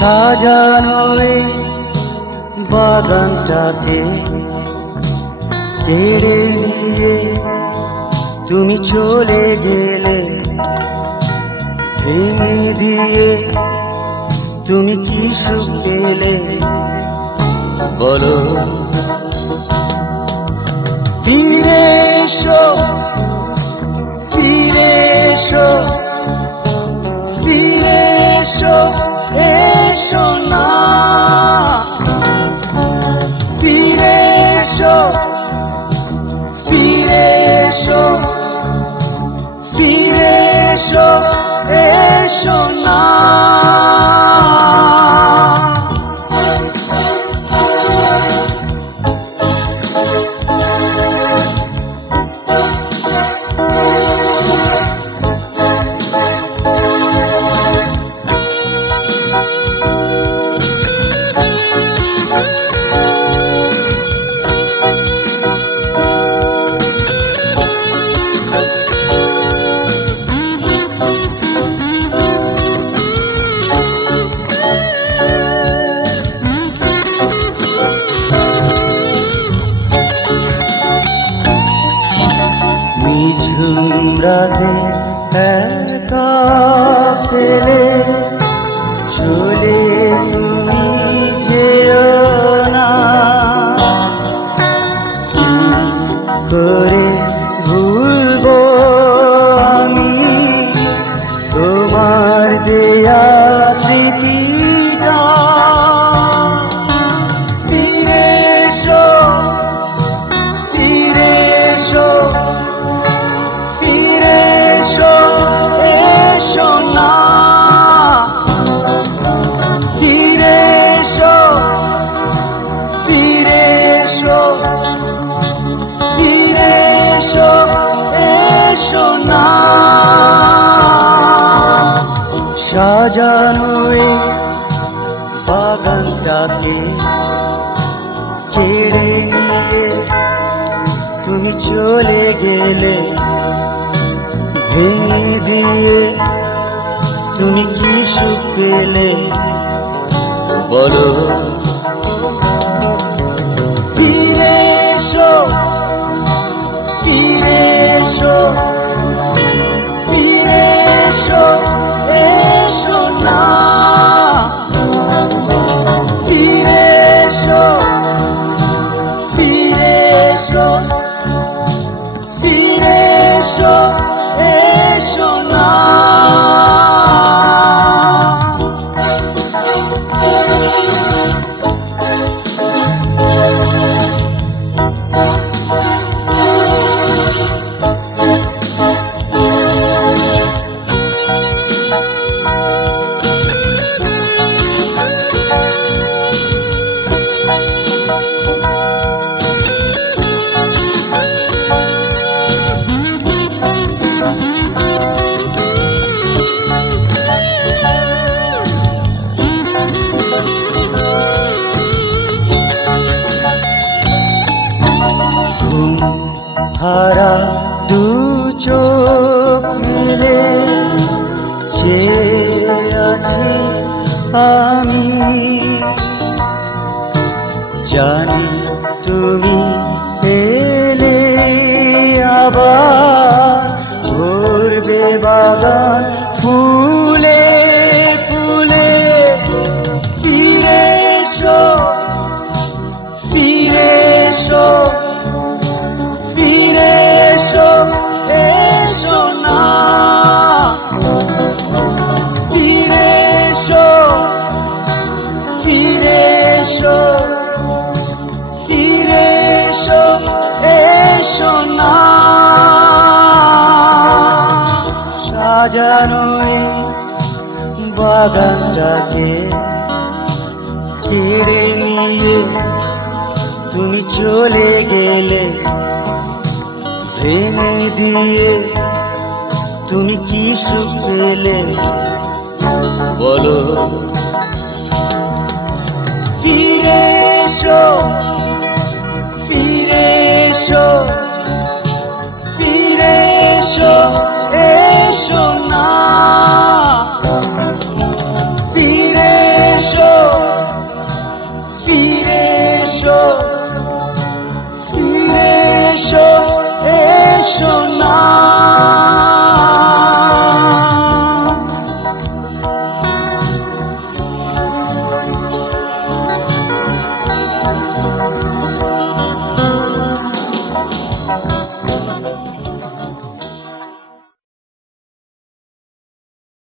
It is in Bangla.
সাজানো বাগানটাকে কেড়ে নিয়ে তুমি চলে গেলে, ভেঙে দিয়ে তুমি কি সুখ পেলে? বলো। ফিরে এসো ফিরে এসো। রাতে একা পেলে চলে তুমি না। করে ভুলবো আমি? তোমার দেয়া সাজানো বাগানটাকে কেড়ে নিয়ে তুমি চলে গেলে ভেঙে দিয়ে তুমি কি সুখ পেলে? এসো এসো। হারা দু চোখ মিলে চেয়ে আছি আমি। জানি তুমি এলে আবার ঘুরবে বাগান এসো, ফিরে এসো এসো না। সাজানো বাগানটাকে কেড়ে নিয়ে তুমি চলে গেলে, ভেঙে দিয়ে তুমি কি সুখ পেলে? বলো। এসো ফিরে এসো।